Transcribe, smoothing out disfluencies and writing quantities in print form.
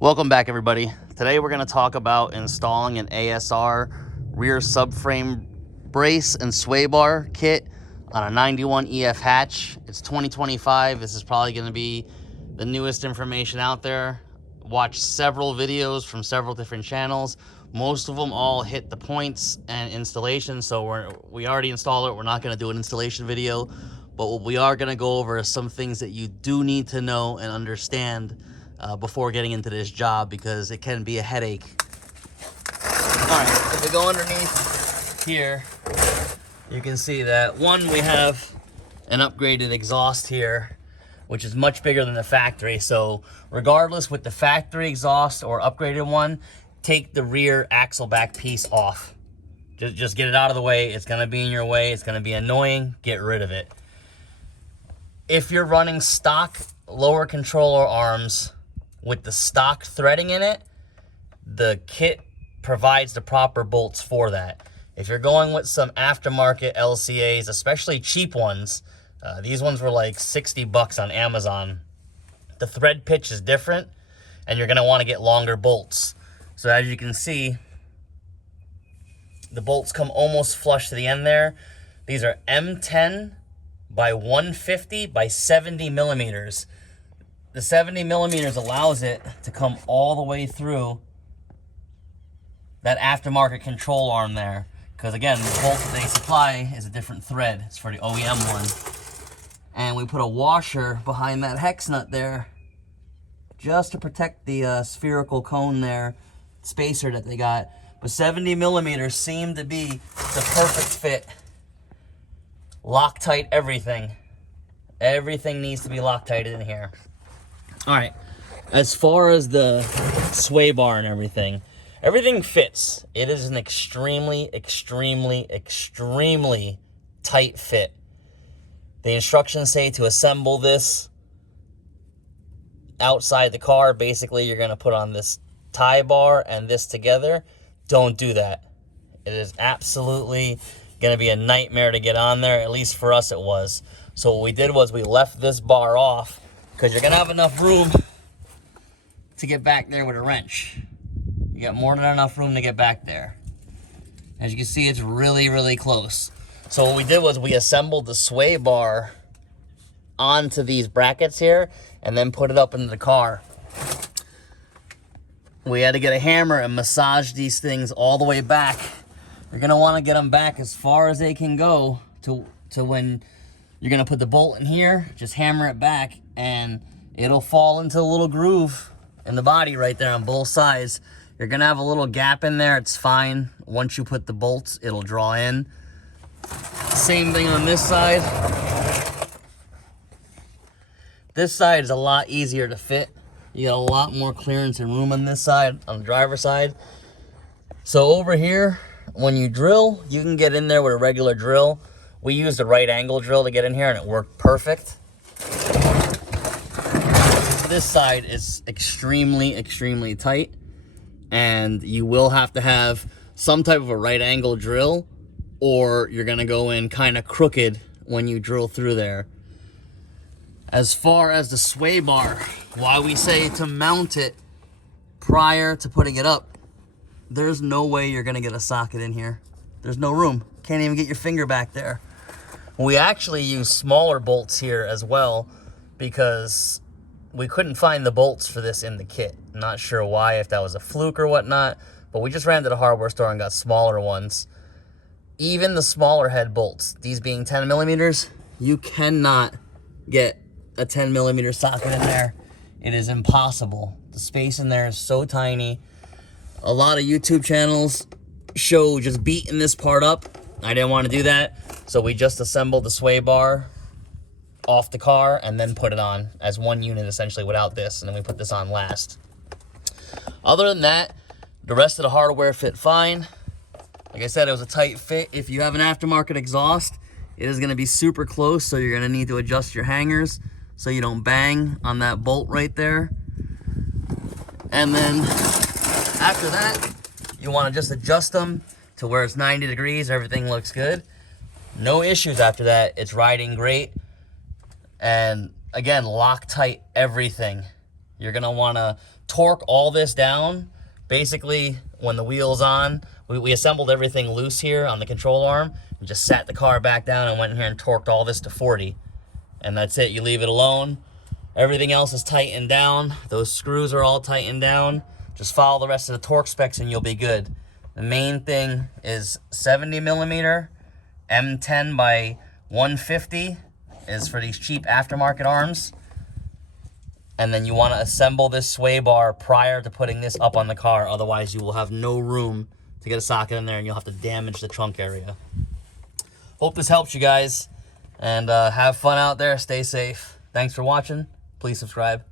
Welcome back, everybody. Today we're going to talk about installing an ASR rear subframe brace and sway bar kit on a 91 EF hatch. It's 2025. This is probably going to be the newest information out there. Watched several videos from several different channels. Most of them all hit the points and installation, so we already installed it. We're not going to do an installation video, but what we are going to go over is some things that you do need to know and understand before getting into this job, because it can be a headache. All right, if we go underneath here, you can see that we have an upgraded exhaust here, which is much bigger than the factory. So regardless, with the factory exhaust or upgraded one, take the rear axle back piece off. Just get it out of the way. It's gonna be in your way. It's gonna be annoying. Get rid of it. If you're running stock lower controller arms with the stock threading in it, the kit provides the proper bolts for that. If you're going with some aftermarket LCAs, especially cheap ones, these ones were like 60 bucks on Amazon. The thread pitch is different, and you're gonna wanna get longer bolts. So as you can see, the bolts come almost flush to the end there. These are M10 by 150 by 70 millimeters. The 70 millimeters allows it to come all the way through that aftermarket control arm there. Because again, the bolt that they supply is a different thread. It's for the OEM one. And we put a washer behind that hex nut there just to protect the spherical cone there, spacer that they got. But 70 millimeters seemed to be the perfect fit. Loctite everything. Everything needs to be Loctited in here. All right, as far as the sway bar and everything fits. It is an extremely, extremely, extremely tight fit. The instructions say to assemble this outside the car. Basically, you're gonna put on this tie bar and this together. Don't do that. It is absolutely gonna be a nightmare to get on there. At least for us it was. So what we did was we left this bar off, because you're gonna have enough room to get back there with a wrench. You got more than enough room to get back there. As you can see, it's really, really close. So what we did was we assembled the sway bar onto these brackets here and then put it up into the car. We had to get a hammer and massage these things all the way back. You're gonna wanna get them back as far as they can go to when you're gonna put the bolt in here. Just hammer it back and it'll fall into a little groove in the body right there on both sides. You're gonna have a little gap in there. It's fine. Once you put the bolts, it'll draw in. Same thing on this side. This side is a lot easier to fit. You got a lot more clearance and room on this side, on the driver's side. So over here, when you drill, you can get in there with a regular drill. We used a right angle drill to get in here and it worked perfect. This side is extremely, extremely tight, and you will have to have some type of a right angle drill, or you're gonna go in kind of crooked when you drill through there. As far as the sway bar, why we say to mount it prior to putting it up, there's no way you're gonna get a socket in here. There's no room. Can't even get your finger back there. We actually use smaller bolts here as well, because we couldn't find the bolts for this in the kit. Not sure why, if that was a fluke or whatnot, but we just ran to the hardware store and got smaller ones. Even the smaller head bolts, these being 10 millimeters, you cannot get a 10 millimeter socket in there. It is impossible. The space in there is so tiny. A lot of YouTube channels show just beating this part up. I didn't want to do that, so we just assembled the sway bar off the car and then put it on as one unit essentially without this, and then we put this on last. Other than that, the rest of the hardware fit fine. Like I said, it was a tight fit. If you have an aftermarket exhaust, it is going to be super close, so you're going to need to adjust your hangers so you don't bang on that bolt right there. And then after that, you want to just adjust them to where it's 90 degrees, everything looks good. No issues after that. It's riding great. And again, Loctite everything. You're gonna wanna torque all this down. Basically, when the wheel's on, we assembled everything loose here on the control arm. We just sat the car back down and went in here and torqued all this to 40. And that's it, you leave it alone. Everything else is tightened down. Those screws are all tightened down. Just follow the rest of the torque specs and you'll be good. The main thing is 70 millimeter, M10 by 150 is for these cheap aftermarket arms. And then you want to assemble this sway bar prior to putting this up on the car. Otherwise, you will have no room to get a socket in there and you'll have to damage the trunk area. Hope this helps you guys. And have fun out there. Stay safe. Thanks for watching. Please subscribe.